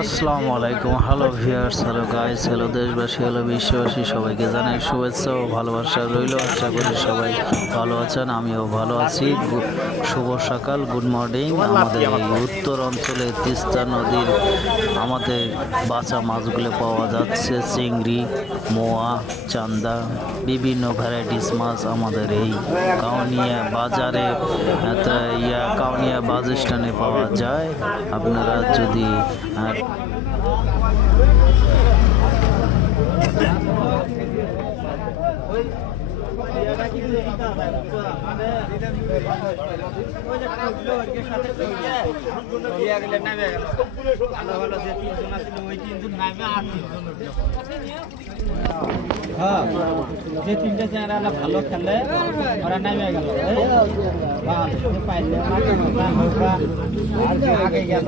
আসসালামু আলাইকুম, hello viewers, hello guys, hello দেশবাসী, হ্যালো বিশ্ববাসী, সবাইকে জানাই শুভেচ্ছা ও ভালোবাসা রইল। আশা করি সবাই ভালো আছেন, আমিও ভালো আছি। শুভ সকাল, গুড মর্নিং। আমাদের এই উত্তর অঞ্চলে তিস্তা নদীর আমাদের বাঁচা মাছগুলো পাওয়া যাচ্ছে, চিংড়ি, মোয়া, চান্দা, বিভিন্ন ভ্যারাইটিস মাছ আমাদের এই কাউনিয়া বাজারে কাউনিয়া বাস স্ট্যান্ডে পাওয়া যায়। আপনারা যদি যে তিনটে চেহারা ভালো খেলে ওরা নামে গেল পাইলে আগে গেল